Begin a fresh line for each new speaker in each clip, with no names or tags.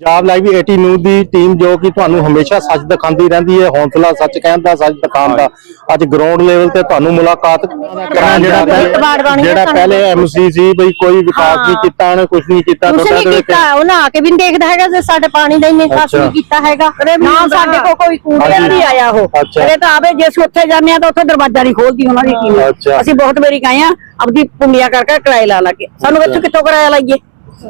Punjab live 80 news ਦੀ team ਜੋ ਕਿ ਤੁਹਾਨੂੰ ਹਮੇਸ਼ਾ ਸੱਚ ਦਿਖਾਉਂਦੀ ਰਹਿੰਦੀ ਹੈ ਹੌਸਲਾ ਸੱਚ ਕਹਿਣ ਦਾ ਸੱਚ ਦਿਖਾਉਣ ਦਾ ਅੱਜ ਗਰਾਊਂਡ ਲੈਵਲ ਤੇ ਤੁਹਾਨੂੰ ਮੁਲਾਕਾਤ ਕਰਾਂ ਜਿਹੜਾ ਜਿਹੜਾ। ਪਹਿਲੇ ਐਮਸੀ ਸੀ ਬਈ ਕੋਈ ਵਿਕਾਸ ਨਹੀਂ। ਕੀਤਾ ਉਹਨੇ ਕੁਝ ਨਹੀਂ ਕੀਤਾ ਤੁਹਾਡਾ ਇਹਦੇ ਵਿੱਚ-
ਕੀਤਾ ਉਹਨਾਂ ਆ ਕੇ ਵੀ ਨਹੀਂ ਦੇਖਦਾ ਹੈਗਾ ਜੇ ਸਾਡੇ ਪਾਣੀ ਦਾ ਇੰਨੇ ਖਾਸ। ਨਹੀਂ ਕੀਤਾ ਹੈਗਾ ਨਾ ਸਾਡੇ ਕੋਲ ਕੋਈ ਕੂੜਿਆ
ਹਾਂਜੀ।
ਨਹੀਂ ਆਇਆ ਉਹ। ਅਰੇ ਤਾਂ ਆਵੇ ਜੇ ਅਸੀਂ ਉੱਥੇ ਜਾਂਦੇ ਆ ਤਾਂ ਉੱਥੇ ਦਰਵਾਜ਼ਾ ਨਹੀਂ ਖੋਲਦੀ ਉਹਨਾਂ ਦੀ ਟੀਮ। ਅਸੀਂ ਬਹੁਤ ਵਾਰੀ ਗਏ ਆ ਆਪਦੀ ਪੁੰਡੀਆਂ ਕਰਕੇ ਕਿਰਾਏ ਲਾ ਲਾ ਕੇ ਸਾਨੂੰ ਇੱਥੋਂ ਕਿੱਥੋਂ ਕਿਰਾਇਆ ਲਾਈਏ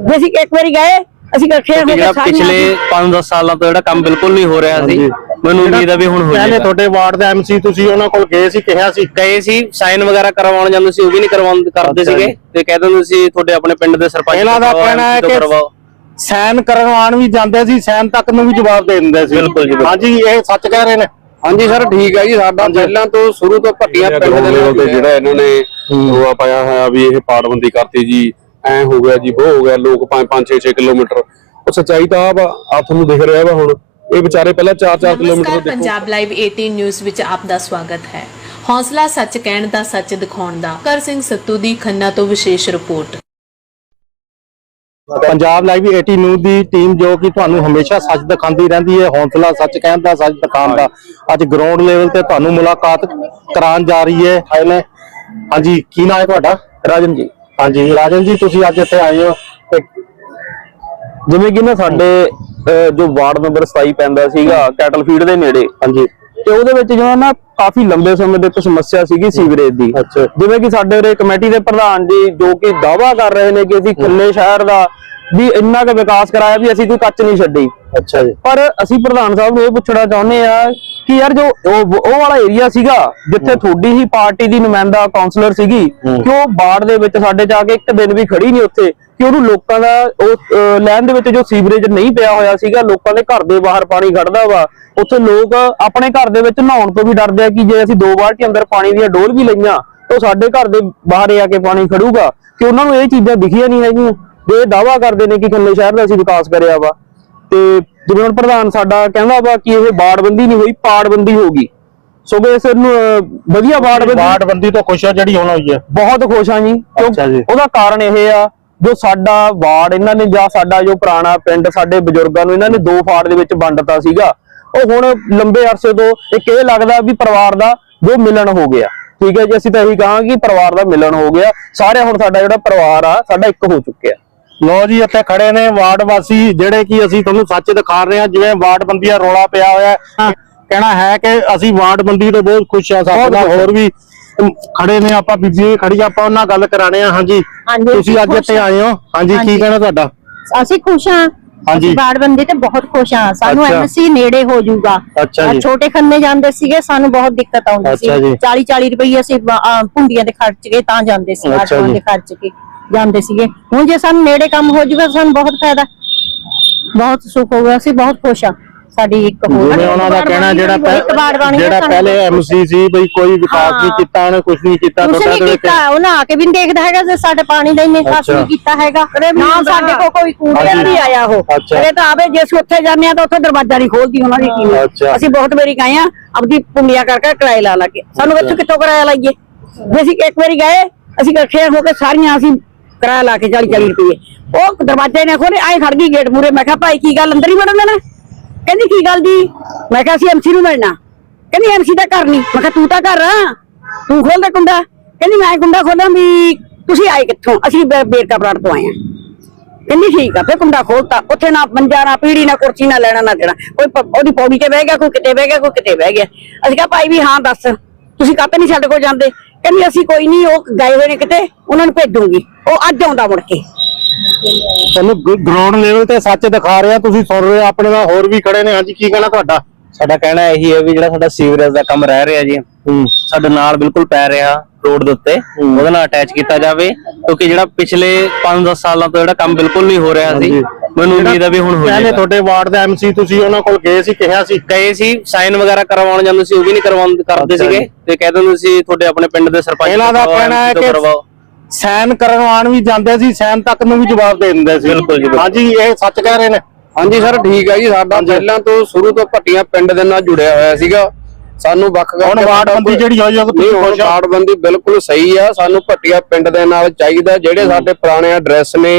ਜੇ ਅਸੀਂ ਇੱਕ ਵਾਰੀ ਗਏ ਅਸੀਂ ਇਕੱਠੇ ਹੋ ਕੇ
ਜਿਹੜਾ
ਸਾਰੀਆਂ-
ਪਿਛਲੇ 5-10 ਸਾਲਾਂ ਤੋਂ ਜਿਹੜਾ ਕੰਮ ਬਿਲਕੁਲ ਨਹੀਂ ਹੋ ਰਿਹਾ ਸੀ
ਹਾਂਜੀ।
ਮੈਨੂੰ ਉਮੀਦ ਹੈ ਵੀ ਹੁਣ ਹੋ
ਪਹਿਲੇ
ਜਾਏਗਾ।
ਤੁਹਾਡੇ ਵਾਰਡ ਦਾ ਐਮਸੀ ਤੁਸੀਂ ਉਹਨਾਂ ਕੋਲ ਗਏ ਸੀ ਕਿਹਾ ਸੀ?
ਗਏ ਸੀ ਸਾਈਨ ਵਗੈਰਾ ਕਰਵਾਉਣ ਜਾਂਦੇ ਸੀ ਉਹ ਵੀ ਨਹੀਂ ਕਰਵਾਉਣ ਕਰਦੇ
ਅੱਛਾ
ਸੀਗੇ। ਤੇ ਕਹਿ ਦਿੰਦੇ ਸੀ ਤੁਹਾਡੇ ਆਪਣੇ ਪਿੰਡ ਦੇ ਸਰਪੰਚ
ਇਹਨਾਂ ਦਾ
ਤੋਂ ਕਰਵਾਓ,
ਕਹਿਣਾ ਹੈ
MC ਤੋਂ
ਕਿ
ਕਰਵਾਓ।
ਸਾਈਨ ਕਰਵਾਉਣ ਵੀ ਜਾਂਦੇ ਸੀ ਸਾਈਨ ਤੱਕ ਨੂੰ ਵੀ ਜਵਾਬ ਦੇ ਦਿੰਦੇ ਸੀ।
ਬਿਲਕੁਲ ਜੀ, ਬਿਲਕੁਲ।
ਹਾਂਜੀ ਇਹ ਸੱਚ ਕਹਿ ਰਹੇ ਨੇ।
ਹਾਂਜੀ ਸਰ ਠੀਕ ਹੈ ਜੀ ਸਾਡਾ ਪਹਿਲਾਂ ਤੋਂ ਸ਼ੁਰੂ ਤੋਂ ਭੱਟੀਆਂ ਪਿੰਡ ਦੇ
ਜਿਹੜਾ ਇਹਨਾਂ ਨੇ ਰੋਆ ਪਾਇਆ ਹੋਇਆ ਵੀ ਇਹ ਪਾੜਬੰਦੀ ਕਰਤੀ ਜੀ। ਐ ਹੋ ਗਿਆ ਜੀ ਉਹ ਹੋ ਗਿਆ ਲੋਕ 5 5 6 6 ਕਿਲੋਮੀਟਰ। ਉਹ ਸੱਚਾਈ ਤਾਂ ਆ ਆ ਤੁਹਾਨੂੰ ਦਿਖ ਰਿਹਾ ਵਾ ਹੁਣ। ਇਹ ਵਿਚਾਰੇ ਪਹਿਲਾਂ 4 4 ਕਿਲੋਮੀਟਰ ਦੇਖੋ।
ਪੰਜਾਬ ਲਾਈਵ 18 ਨਿਊਜ਼ ਵਿੱਚ ਆਪ ਦਾ ਸਵਾਗਤ ਹੈ। ਹੌਸਲਾ ਸੱਚ ਕਹਿਣ ਦਾ ਸੱਚ ਦਿਖਾਉਣ ਦਾ। ਕਰ ਸਿੰਘ ਸੱਤੂ ਦੀ ਖੰਨਾ ਤੋਂ ਵਿਸ਼ੇਸ਼ ਰਿਪੋਰਟ।
ਪੰਜਾਬ ਲਾਈਵ 80 ਨਿਊਜ਼ ਦੀ ਟੀਮ ਜੋ ਕਿ ਤੁਹਾਨੂੰ ਹਮੇਸ਼ਾ ਸੱਚ ਦਿਖਾਉਂਦੀ ਰਹਿੰਦੀ ਹੈ ਹੌਸਲਾ ਸੱਚ ਕਹਿਣ ਦਾ ਸੱਚ ਦਿਖਾਉਣ ਦਾ। ਅੱਜ ਗਰਾਊਂਡ ਲੈਵਲ ਤੇ ਤੁਹਾਨੂੰ ਮੁਲਾਕਾਤ ਕਰਾਉਣ ਜਾ ਰਹੀ ਹੈ। ਹਾਂਜੀ ਕੀ ਨਾਮ ਹੈ ਤੁਹਾਡਾ? ਰਾਜਨ ਜੀ। ਹਾਂਜੀ ਰਾਜਨ ਜੀ ਤੁਸੀਂ ਅੱਜ ਇੱਥੇ ਆਏ ਹੋ ਤੇ
ਜਿਵੇਂ ਕਿ ਨਾ ਸਾਡੇ ਅਹ, ਜੋ ਵਾਰਡ ਨੰਬਰ 27 ਪੈਂਦਾ ਸੀਗਾ ਕੈਟਲ ਫੀਡ ਦੇ ਨੇੜੇ।
ਹਾਂਜੀ।
ਤੇ ਉਹਦੇ ਵਿੱਚ ਜੋ ਨਾ ਕਾਫੀ ਲੰਬੇ ਸਮੇਂ ਤੋਂ ਇੱਕ ਸਮੱਸਿਆ ਸੀਗੀ ਸੀਵਰੇਜ ਦੀ।
ਅੱਛਾ।
ਜਿਵੇਂ ਕਿ ਸਾਡੇ ਉਰੇ ਕਮੇਟੀ ਦੇ ਪ੍ਰਧਾਨ ਜੀ ਜੋ ਕਿ ਦਾਵਾ ਕਰ ਰਹੇ ਨੇ ਕਿ ਅਸੀਂ ਖੰਨੇ ਸ਼ਹਿਰ ਦਾ ਵੀ ਇੰਨਾ ਕੁ ਵਿਕਾਸ ਕਰਾਇਆ ਵੀ ਅਸੀਂ ਕੋਈ ਕੱਚ ਨਹੀਂ ਛੱਡੀ।
ਅੱਛਾ ਜੀ।
ਪਰ ਅਸੀਂ ਪ੍ਰਧਾਨ ਸਾਹਿਬ ਨੂੰ ਇਹ ਪੁੱਛਣਾ ਚਾਹੁੰਦੇ ਆ ਕਿ ਯਾਰ ਜੋ ਉਹ ਉਹ ਵਾਲਾ ਏਰੀਆ ਸੀਗਾ ਜਿੱਥੇ ਤੁਹਾਡੀ ਹੀ ਪਾਰਟੀ ਦੀ ਨੁਮਾਇੰਦਾ ਕਾਉਂਸਲਰ ਸੀਗੀ ਕਿ ਉਹ ਬਾੜ ਦੇ ਵਿੱਚ ਸਾਡੇ ਜਾ ਕੇ ਇੱਕ ਦਿਨ ਵੀ ਖੜੀ ਨਹੀਂ ਉੱਥੇ? ਕਿ ਉਹਨੂੰ ਲੋਕਾਂ ਦਾ ਉਹ ਲੈਣ ਦੇ ਵਿੱਚ ਜੋ ਸੀਵਰੇਜ ਨਹੀਂ ਪਿਆ ਹੋਇਆ ਸੀਗਾ ਲੋਕਾਂ ਦੇ ਘਰ ਦੇ ਬਾਹਰ ਪਾਣੀ ਖੜਦਾ ਵਾ ਉੱਥੇ ਲੋਕ ਆਪਣੇ ਘਰ ਦੇ ਵਿੱਚ ਨਹਾਉਣ ਤੋਂ ਵੀ ਡਰਦੇ ਆ ਕਿ ਜੇ ਅਸੀਂ ਦੋ ਬਾਲਟੀ ਅੰਦਰ ਪਾਣੀ ਦੀਆਂ ਡੋਲ ਵੀ ਲਈਆਂ ਤਾਂ ਸਾਡੇ ਘਰ ਦੇ ਬਾਹਰ ਆ ਕੇ ਪਾਣੀ ਖੜੂਗਾ। ਕਿ ਉਹਨਾਂ ਨੂੰ ਇਹ ਚੀਜ਼ਾਂ ਦਿਖੀਆਂ ਨਹੀਂ ਹੈਗੀਆਂ। ਜੇ ਇਹ ਦਾਵਾ ਕਰਦੇ ਨੇ ਕਿ ਖੰਨੇ ਸ਼ਹਿਰ ਦਾ ਅਸੀਂ ਵਿਕਾਸ ਕਰਿਆ ਵਾ। ਤੇ ਜਿਵੇਂ ਹੁਣ ਪ੍ਰਧਾਨ ਸਾਡਾ ਕਹਿੰਦਾ ਵਾ ਕਿ ਇਹ ਬਾੜਬੰਦੀ ਨਹੀਂ ਹੋਈ ਪਾੜਬੰਦੀ ਹੋ ਗਈ। ਸੋ ਇਸ ਨੂੰ ਵਧੀਆ ਬਾੜਬੰਦੀ
ਵਾਰਡਬੰਦੀ ਤੋਂ ਖੁਸ਼ ਹੋ ਜਿਹੜੀ ਹੁਣ ਹੋਈ ਹੈ।
ਬਹੁਤ ਖੁਸ਼ ਹਾਂ ਜੀ। ਉਹਦਾ ਕਾਰਨ ਇਹ ਆ ਜੋ ਸਾਡਾ ਵਾਰਡ ਇਹਨਾਂ ਨੇ ਜਾਂ ਸਾਡਾ ਜੋ ਪੁਰਾਣਾ ਪਿੰਡ ਸਾਡੇ ਬਜ਼ੁਰਗਾਂ ਨੂੰ ਇਹਨਾਂ ਨੇ ਦੋ ਫਾੜ ਦੇ ਵਿੱਚ ਵੰਡਤਾ ਸੀਗਾ। ਉਹ ਹੁਣ ਲੰਬੇ ਅਰਸੇ ਤੋਂ ਇੱਕ ਇਹ ਲੱਗਦਾ ਵੀ ਪਰਿਵਾਰ ਦਾ ਜੋ ਮਿਲਣ ਹੋ ਗਿਆ। ਠੀਕ ਹੈ ਜੀ ਅਸੀਂ ਤਾਂ ਇਹੀ ਕਹਾਂਗੇ ਕਿ ਪਰਿਵਾਰ ਦਾ ਮਿਲਣ ਹੋ ਗਿਆ। ਸਾਰੇ ਹੁਣ ਸਾਡਾ ਜਿਹੜਾ ਪਰਿਵਾਰ ਆ ਸਾਡਾ ਇੱਕ ਹੋ ਚੁੱਕਿਆ।
ਲੋ ਜੀ ਇੱਥੇ ਖੜੇ ਨੇ ਵਾਰਡ ਵਾਸੀ ਜਿਹੜੇ ਕਿ ਅਸੀਂ ਤੁਹਾਨੂੰ ਸੱਚ ਦਿਖਾ ਰਹੇ ਹਾਂ ਜਿਵੇਂ ਵਾਰਡ ਬੰਦੀ ਦਾ ਰੋਲਾ ਪਿਆ ਹੋਇਆ ਹੈ ਕਹਿਣਾ ਹੈ ਕਿ ਅਸੀਂ ਵਾਰਡ ਬੰਦੀ ਤੋਂ ਬਹੁਤ ਖੁਸ਼ ਹਾਂ ਸਾਡੇ ਨਾਲ ਹੋਰ ਵੀ ਖੜੇ ਨੇ ਆਪਾਂ ਬੀਬੀ ਖੜੀ ਆਪਾਂ ਉਹਨਾਂ ਨਾਲ ਗੱਲ ਕਰਾਣੇ ਆ ਹਾਂਜੀ ਤੁਸੀਂ ਅੱਜ ਇੱਥੇ। ਆਏ ਹੋ ਹਾਂਜੀ ਕੀ। ਕਹਿਣਾ ਤੁਹਾਡਾ
ਅਸੀਂ ਖੁਸ਼ ਹਾਂ
ਹਾਂਜੀ।
ਅਸੀਂ ਬਾੜਬੰਦੀ ਤੇ ਬਹੁਤ ਖੁਸ਼ ਹਾਂ ਸਾਨੂੰ। ਐਮਸੀ ਨੇੜੇ ਹੋ ਜਾਊਗਾ
ਅੱਛਾ ਜੀ।
ਆਹ ਛੋਟੇ ਖੰਨੇ ਜਾਂਦੇ ਸੀਗੇ ਸਾਨੂੰ ਬਹੁਤ ਦਿੱਕਤ ਆਉਂਦੀ ਸੀ
ਅੱਛਾ ਜੀ।
40 40 ਰੁਪਏ ਅਸੀਂ ਭੁੰਡੀਆਂ ਦੇ ਖਰਚ ਕੇ ਤਾਂ ਜਾਂਦੇ ਸੀ
ਜੀ।
ਦੇ ਖਰਚ ਕੇ ਜਾਂਦੇ ਸੀਗੇ। ਹੁਣ ਜੇ ਸਾਨੂੰ ਨੇੜੇ ਕੰਮ ਹੋ ਜਾਊਗਾ ਸਾਨੂੰ ਬਹੁਤ ਫਾਇਦਾ। ਬਹੁਤ ਸੁੱਖ ਹੋਊਗਾ ਅਸੀਂ ਬਹੁਤ ਖੁਸ਼ ਹਾਂ। ਸਾਡੀ ਇੱਕ ਹੋਰ
ਜਿਵੇਂ ਉਹਨਾਂ ਦਾ ਕਹਿਣਾ ਜਿਹੜਾ ਜਿਹੜਾ ਪਹਿਲੇ ਐਮਸੀ ਸੀ ਬਈ ਕੋਈ ਵਿਕਾਸ ਨਹੀਂ। ਕੀਤਾ ਉਹਨੇ ਕੁਝ ਨਹੀਂ ਕੀਤਾ ਤੁਹਾਡਾ
ਨਹੀਂ ਕੀਤਾ। ਉਹਨਾਂ ਆ ਕੇ ਵੀ ਨਹੀਂ ਦੇਖਦਾ ਹੈਗਾ ਜੇ ਸਾਡੇ ਪਾਣੀ ਦਾ ਇੰਨੇ ਖਾਸ। ਨਹੀਂ ਕੀਤਾ ਹੈਗਾ। ਨਾ ਸਾਡੇ ਕੋਲ ਕੋਈ ਕੂੜਿਆ। ਨਹੀਂ ਆਇਆ ਉਹ। ਅਰੇ ਤਾਂ ਆਵੇ ਜੇ ਅਸੀਂ ਉੱਥੇ ਜਾਂਦੇ ਆ ਤਾਂ ਉੱਥੇ ਦਰਵਾਜ਼ਾ ਨਹੀਂ ਖੋਲਦੀ ਉਹਨਾਂ ਦੀ ਟੀਮ। ਅਸੀਂ ਬਹੁਤ ਵਾਰੀ ਗਏ ਆ ਆਪਦੀ ਪੁੰਡੀਆਂ ਕਰਕੇ ਕਿਰਾਏ ਲਾ ਲਾ ਕੇ। ਸਾਨੂੰ ਇੱਥੋਂ ਕਿੱਥੋਂ ਕਿਰਾਇਆ ਲਾਈਏ? ਜੇ ਅਸੀਂ ਇੱਕ ਵਾਰੀ ਗਏ ਅਸੀਂ ਇਕੱਠੇ ਹੋ ਕੇ ਸਾਰੀਆਂ ਅਸੀਂ ਕਿਰਾਇਆ ਲਾ ਕੇ 40 40 ਰੁਪਏ। ਉਹ ਦਰਵਾਜ਼ੇ ਨੇ ਖੋਲੇ ਆਏ ਖੜ ਗਈ ਗੇਟ ਮੂਰੇ ਮੈਂ ਕਿਹਾ, ਭਾਈ, ਕੀ ਗੱਲ? ਅੰਦਰ ਹੀ ਵੜਨ ਦੇਣਾ? ਕਹਿੰਦੀ, ਕੀ ਗੱਲ ਜੀ? ਮੈਂ ਕਿਹਾ, ਅਸੀਂ ਐਮਸੀ ਨੂੰ ਮਿਲਣਾ। ਕਹਿੰਦੀ ਐਮਸੀ ਦਾ ਘਰ ਨਹੀਂ। ਮੈਂ ਕਿਹਾ, ਤੂੰ ਤਾਂ ਘਰ ਆ। ਤੂੰ ਖੋਲ ਦੇ ਕੁੰਡਾ। ਕਹਿੰਦੀ, ਮੈਂ ਕੁੰਡਾ ਖੋਲਾਂ ਵੀ ਤੁਸੀਂ ਆਏ ਕਿੱਥੋਂ? ਅਸੀਂ ਬੇ- ਬੇਰਕਾ ਪਲਾਟ ਤੋਂ ਆਏ ਆ। ਕਹਿੰਦੀ, ਠੀਕ ਆ ਫੇ ਕੁੰਡਾ ਖੋਲਤਾ ਉੱਥੇ ਨਾ ਮੰਜਾ, ਨਾ ਪੀੜੀ, ਨਾ ਕੁਰਸੀ, ਨਾ ਲੈਣਾ, ਨਾ ਦੇਣਾ। ਕੋਈ ਉਹਦੀ ਪੌੜੀ ਤੇ ਬਹਿ ਗਿਆ, ਕੋਈ ਕਿਤੇ ਬਹਿ ਗਿਆ, ਕੋਈ ਕਿਤੇ ਬਹਿ ਗਿਆ। ਅਸੀਂ ਕਿਹਾ, ਭਾਈ ਵੀ ਹਾਂ, ਦੱਸ। ਤੁਸੀਂ ਕਾਹਤੇ ਨਹੀਂ ਸਾਡੇ ਕੋਲ ਜਾਂਦੇ? ਕਹਿੰਦੀ ਅਸੀਂ ਕੋਈ ਨਹੀਂ ਉਹ ਗਏ ਹੋਏ ਨੇ ਕਿਤੇ ਉਹਨਾਂ ਨੂੰ ਭੇਜੂਗੀ। ਉਹ ਅੱਜ ਆਉਂਦਾ ਮੁੜ ਕੇ।
ਤੁਹਾਨੂੰ ਗਰਾਊਂਡ ਲੈਵਲ ਤੇ ਸੱਚ ਦਿਖਾ ਰਹੇ ਤੁਸੀਂ ਸੁਣ ਰਹੇ ਹੋ ਆਪਣੇ ਨਾਲ ਹੋਰ ਵੀ ਖੜੇ ਨੇ। ਹਾਂਜੀ ਕੀ ਕਹਿਣਾ ਤੁਹਾਡਾ?
ਸਾਡਾ ਕਹਿਣਾ ਇਹੀ ਹੈ ਵੀ ਜਿਹੜਾ ਸਾਡਾ ਸੀਵਰੇਜ ਦਾ ਕੰਮ ਰਹਿ ਰਿਹਾ ਜੀ
ਹੂੰ।
ਸਾਡੇ ਨਾਲ ਬਿਲਕੁਲ ਪੈ ਰਿਹਾ ਰੋਡ ਦੇ ਉੱਤੇ ਉਹਦੇ ਨਾਲ ਅਟੈਚ ਕੀਤਾ ਜਾਵੇ ਕਿਉਂਕਿ ਜਿਹੜਾ ਪਿਛਲੇ 5-10 ਸਾਲਾਂ ਤੋਂ ਜਿਹੜਾ ਕੰਮ ਬਿਲਕੁਲ ਨਹੀਂ ਹੋ ਰਿਹਾ ਸੀ
ਹਾਂਜੀ।
ਮੈਨੂੰ ਉਮੀਦ ਹੈ ਵੀ ਹੁਣ ਹੋ ਜਾਏਗਾ।
ਤੁਹਾਡੇ ਵਾਰਡ ਦਾ ਐਮਸੀ ਤੁਸੀਂ ਉਹਨਾਂ ਕੋਲ ਗਏ ਸੀ ਕਿਹਾ ਸੀ?
ਗਏ ਸੀ ਸਾਈਨ ਵਗੈਰਾ ਕਰਵਾਉਣ ਜਾਂਦੇ ਸੀ ਉਹ ਵੀ ਨਹੀਂ ਕਰਵਾਉਣ ਕਰਦੇ ਸੀਗੇ। ਤੇ ਕਹਿ ਦਿੰਦੇ ਸੀ ਤੁਹਾਡੇ ਆਪਣੇ ਪਿੰਡ ਦੇ ਸਰਪੰਚ
ਇਹਨਾਂ ਦਾ ਕਹਿਣਾ ਹੈ ਕਿ। ਸਾਈਨ ਕਰਵਾਉਣ ਵੀ ਜਾਂਦੇ ਸੀ ਸਾਈਨ ਤੱਕ ਨੂੰ ਵੀ ਜਵਾਬ ਦੇ ਦਿੰਦੇ ਸੀ।
ਬਿਲਕੁਲ ਜੀ।
ਹਾਂਜੀ ਇਹ ਸੱਚ ਕਹਿ ਰਹੇ ਨੇ।
ਹਾਂਜੀ ਸਰ ਠੀਕ ਹੈ ਜੀ ਸਾਡਾ ਪਹਿਲਾਂ ਤੋਂ ਸ਼ੁਰੂ ਤੋਂ ਭੱਟੀਆਂ ਪਿੰਡ ਦੇ ਨਾਲ ਜੁੜਿਆ ਹੋਇਆ ਸੀਗਾ। ਸਾਨੂੰ ਵੱਖ
ਹੁਣ ਵਾਰਡਬੰਦੀ ਜਿਹੜੀ ਹੋਈ ਉਹ ਤੁਸੀਂ
ਹੁਣ? ਵਾਰਡਬੰਦੀ ਬਿਲਕੁਲ ਸਹੀ ਆ। ਸਾਨੂੰ ਭੱਟੀਆਂ ਪਿੰਡ ਦੇ ਨਾਲ ਚਾਹੀਦਾ ਜਿਹੜੇ ਸਾਡੇ ਪੁਰਾਣੇ ਐਡਰੈਸ ਨੇ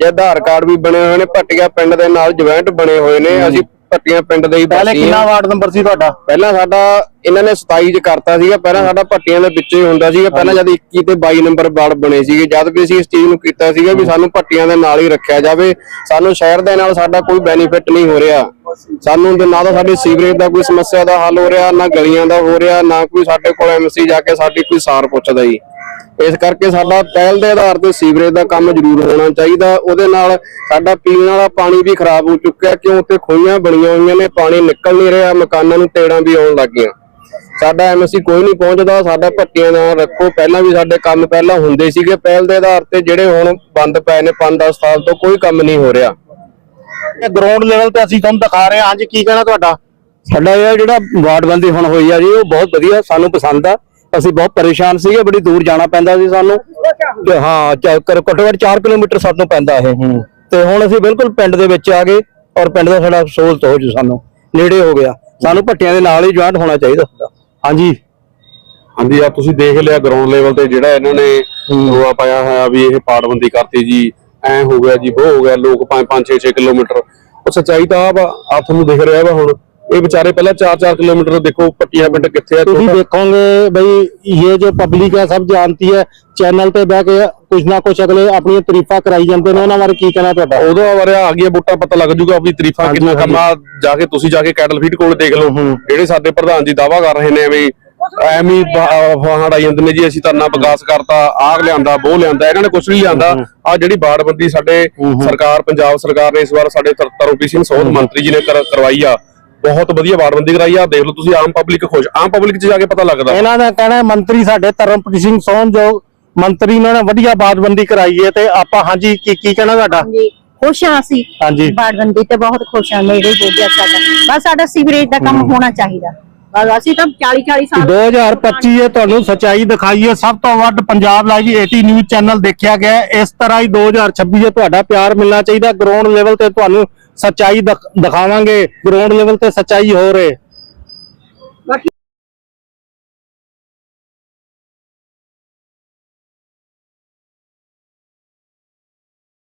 ਜੇ ਆਧਾਰ ਕਾਰਡ ਵੀ ਬਣੇ ਹੋਏ ਨੇ ਭੱਟੀਆਂ ਪਿੰਡ ਦੇ ਨਾਲ ਜੁਆਇੰਟ ਬਣੇ ਹੋਏ ਨੇ ਅਸੀਂ ਭੱਟੀਆਂ ਪਿੰਡ ਦੇ ਹੀ
ਪਹਿਲੇ
ਵਾਸੀ
ਕਿੰਨਾ
ਹਾਂ।
ਵਾਰਡ ਨੰਬਰ ਸੀ ਤੁਹਾਡਾ?
ਪਹਿਲਾਂ ਸਾਡਾ ਇਹਨਾਂ ਨੇ 27 ਚ ਕਰਤਾ ਸੀਗਾ ਪਹਿਲਾਂ ਸਾਡਾ ਭੱਟੀਆਂ ਦੇ ਵਿੱਚੇ ਹੀ ਹੁੰਦਾ ਸੀਗਾ ਪਹਿਲਾਂ ਜਦ 21 ਤੇ 22 ਨੰਬਰ ਵਾਰਡ ਬਣੇ ਸੀਗੇ ਜਦ ਵੀ ਅਸੀਂ ਇਸ ਚੀਜ਼ ਨੂੰ ਕੀਤਾ ਸੀਗਾ ਵੀ ਸਾਨੂੰ ਭੱਟੀਆਂ ਦੇ ਨਾਲ ਹੀ ਰੱਖਿਆ ਜਾਵੇ ਸਾਨੂੰ ਸ਼ਹਿਰ ਦੇ ਨਾਲ ਸਾਡਾ ਕੋਈ ਬੈਨੀਫਿਟ ਨਹੀਂ ਹੋ ਰਿਹਾ। ਸਾਨੂੰ ਤੇ ਨਾ ਤਾਂ ਸਾਡੀ ਸੀਵਰੇਜ ਦਾ ਕੋਈ ਸਮੱਸਿਆ ਦਾ ਹੱਲ ਹੋ ਰਿਹਾ ਨਾ ਗਲੀਆਂ ਦਾ ਹੋ ਰਿਹਾ ਨਾ ਕੋਈ ਸਾਡੇ ਕੋਲ ਐਮਸੀ ਜਾ ਕੇ ਸਾਡੀ ਕੋਈ ਸਾਰ ਪੁੱਛਦਾ ਜੀ। ਇਸ ਕਰਕੇ ਸਾਡਾ ਪਹਿਲ ਦੇ ਆਧਾਰ ਤੇ ਸੀਵਰੇਜ ਦਾ ਕੰਮ ਜ਼ਰੂਰ ਹੋਣਾ ਚਾਹੀਦਾ। ਉਹਦੇ ਨਾਲ ਸਾਡਾ ਪੀਣ ਵਾਲਾ ਪਾਣੀ ਵੀ ਖਰਾਬ ਹੋ ਚੁੱਕਿਆ ਕਿਉਂ ਉੱਥੇ ਖੋਈਆਂ ਬਣੀਆਂ ਹੋਈਆਂ ਨੇ ਪਾਣੀ ਨਿਕਲ ਨਹੀਂ ਰਿਹਾ ਮਕਾਨਾਂ ਨੂੰ ਤੇੜਾਂ ਵੀ ਆਉਣ ਲੱਗ ਗਈਆਂ। ਸਾਡਾ ਐਮਸੀ ਕੋਈ ਨਹੀਂ ਪਹੁੰਚਦਾ ਸਾਡਾ ਭੱਟੀਆਂ ਨਾਲ ਰੱਖੋ। ਪਹਿਲਾਂ ਵੀ ਸਾਡੇ ਕੰਮ ਪਹਿਲਾਂ ਹੁੰਦੇ ਸੀਗੇ ਪਹਿਲ ਦੇ ਆਧਾਰ ਤੇ ਜਿਹੜੇ ਹੁਣ ਬੰਦ ਪਏ ਨੇ 5-10 ਸਾਲ ਤੋਂ ਕੋਈ ਕੰਮ ਨਹੀਂ ਹੋ ਰਿਹਾ।
ਗਰਾਊਂਡ ਲੈਵਲ ਤੇ ਅਸੀਂ ਤੁਹਾਨੂੰ ਦਿਖਾ ਰਹੇ ਹਾਂ। ਹਾਂਜੀ ਕੀ ਕਹਿਣਾ ਤੁਹਾਡਾ?
ਸਾਡਾ ਇਹ ਜਿਹੜਾ ਵਾਰਡਬੰਦੀ ਹੁਣ ਹੋਈ ਆ ਜੀ ਉਹ ਬਹੁਤ ਵਧੀਆ ਸਾਨੂੰ ਪਸੰਦ ਆ। ਅਸੀਂ ਬਹੁਤ ਪਰੇਸ਼ਾਨ ਸੀਗੇ ਬੜੀ ਦੂਰ ਜਾਣਾ ਪੈਂਦਾ ਸੀ ਸਾਨੂੰ। ਤੇ ਹਾਂ ਘੱਟੋ ਘੱਟ 4 ਕਿਲੋਮੀਟਰ ਸਾਨੂੰ ਪੈਂਦਾ ਇਹ। ਤੇ ਹੁਣ ਅਸੀਂ ਬਿਲਕੁਲ ਪਿੰਡ ਦੇ ਵਿੱਚ ਆ ਗਏ ਔਰ ਪਿੰਡ ਦਾ ਸਾਡਾ ਸਹੂਲਤ ਹੋ ਜੂ ਸਾਨੂੰ ਨੇੜੇ ਹੋ ਗਿਆ। ਸਾਨੂੰ ਭੱਟੀਆਂ ਦੇ ਨਾਲ ਹੀ ਜੁਆਇੰਟ ਹੋਣਾ ਚਾਹੀਦਾ
ਹਾਂਜੀ।
ਹਾਂਜੀ ਆ ਤੁਸੀਂ ਦੇਖ ਲਿਆ ਗਰਾਊਂਡ ਲੈਵਲ ਤੇ ਜਿਹੜਾ ਇਹਨਾਂ ਨੇ ਰੋਆ ਪਾਇਆ ਹੋਇਆ ਵੀ ਇਹ ਪਾੜਬੰਦੀ ਕਰਤੀ ਜੀ ਐ ਹੋ ਗਿਆ ਜੀ ਉਹ ਹੋ ਗਿਆ ਲੋਕ 5 5 6 6 ਕਿਲੋਮੀਟਰ। ਉਹ ਸੱਚਾਈ ਤਾਂ ਆ ਤੁਹਾਨੂੰ ਦਿਖ ਰਿਹਾ ਵਾ ਹੁਣ। ਇਹ ਵਿਚਾਰੇ ਪਹਿਲਾਂ 4-4 ਕਿਲੋਮੀਟਰ ਦੇਖੋ ਪੱਟੀਆਂ ਪਿੰਡ ਕਿੱਥੇ ਆ
ਤੁਸੀਂ ਦੇਖੋਗੇ ਬਈ ਇਹ ਜੋ ਪਬਲਿਕ ਹੈ ਸਭ ਜਾਣती ਹੈ ਚੈਨਲ ਤੇ ਬਹਿ ਕੇ ਕੁਝ ਨਾ ਕੁਝ ਅਗਲੇ ਆਪਣੀਆਂ ਤਾਰੀਫਾਂ ਕਰਾਈ ਜਾਂਦੇ ਨੇ ਉਹਨਾਂ ਬਾਰੇ ਕੀ ਕਹਿਣਾ ਤੁਹਾਡਾ?
ਉਦੋਂ ਬਾਰੇ ਆ ਗਈਆਂ ਵੋਟਾਂ ਪਤਾ ਲੱਗ ਜੂਗਾ ਆਪਣੀ ਤਾਰੀਫਾਂ ਕਿੰਨਾ ਕੰਮ ਆ ਜਾ ਕੇ ਤੁਸੀਂ ਜਾ ਕੇ ਕੈਟਲ ਫੀਡ ਕੋਲ ਦੇਖ ਲਓ। ਜਿਹੜੇ ਸਾਡੇ ਪ੍ਰਧਾਨ ਜੀ ਦਾਵਾ ਕਰ ਰਹੇ ਨੇ ਵੀ ਐਵੇਂ ਫਾਹੜ ਆਈ ਜਾਂਦੇ ਨੇ ਜੀ ਅਸੀਂ ਤਰਨਾ ਵਿਕਾਸ ਕਰਤਾ ਆਗ ਲਿਆਂਦਾ ਬੋ ਲਿਆਂਦਾ ਇਹਨਾਂ ਨੇ ਕੁਝ ਨਹੀਂ ਲਿਆਂਦਾ। ਆ ਜਿਹੜੀ ਬਾੜਬੰਦੀ ਸਾਡੇ ਸਰਕਾਰ ਪੰਜਾਬ ਸਰਕਾਰ ਨੇ ਇਸ ਵਾਰ ਸਾਡੇ ਤਰ- ਤਰਨਪ੍ਰੀਤ ਸਿੰਘ ਸੋਧ ਮੰਤਰੀ ਜੀ ਨੇ ਕਰ- ਕਰਵਾਈ ਆ ਬਹੁਤ ਵਧੀਆ ਬਾੜਬੰਦੀ ਕਰਾਈ ਆ ਦੇਖ ਲਓ ਤੁਸੀਂ ਆਮ ਪਬਲਿਕ ਖੁਸ਼ ਆਮ ਪਬਲਿਕ 'ਚ ਜਾ ਕੇ ਪਤਾ ਲੱਗਦਾ।
ਇਹਨਾਂ ਦਾ ਕਹਿਣਾ ਹੈ ਮੰਤਰੀ ਸਾਡੇ ਧਰਮਪ੍ਰੀਤ ਸਿੰਘ ਸੋਹਣ ਜੋ ਮੰਤਰੀ ਨੇ ਨਾ ਵਧੀਆ ਬਾਦਬੰਦੀ ਕਰਾਈ ਹੈ ਤੇ ਆਪਾਂ ਹਾਂਜੀ ਕੀ ਕੀ ਕਹਿਣਾ ਤੁਹਾਡਾ?
ਜੀ ਖੁਸ਼ ਹਾਂ ਅਸੀਂ।
ਹਾਂਜੀ।
ਬਾੜਬੰਦੀ ਤੇ ਬਹੁਤ ਖੁਸ਼ ਹਾਂ ਨੇੜੇ ਹੋ ਗਿਆ ਸਾਡਾ ਬਸ ਸਾਡਾ ਸੀਵਰੇਜ ਦਾ ਕੰਮ ਹੋਣਾ ਚਾਹੀਦਾ। ਬਸ ਅਸੀਂ ਤਾਂ 40 40 ਸਾਲ
2025 ਇਹ ਤੁਹਾਨੂੰ ਸਚਾਈ ਦਿਖਾਈ ਹੈ ਸਭ ਤੋਂ ਵੱਧ ਪੰਜਾਬ ਲਾਈਵ 80 ਨਿਊਜ਼ ਚੈਨਲ ਦੇਖਿਆ ਗਿਆ। ਇਸ ਤਰ੍ਹਾਂ ਹੀ 2026 'ਚ ਤੁਹਾਡਾ ਪਿਆਰ ਮਿਲਣਾ ਚਾਹੀਦਾ ਗਰਾਊਂਡ ਲੈਵਲ ਤੇ ਤੁਹਾਨੂੰ ਸੱਚਾਈ ਦਿਖਾਵਾਂਗੇ ਗਰਾਊਂਡ ਲੈਵਲ ਤੇ ਸੱਚਾਈ ਹੋ ਰਹੇ।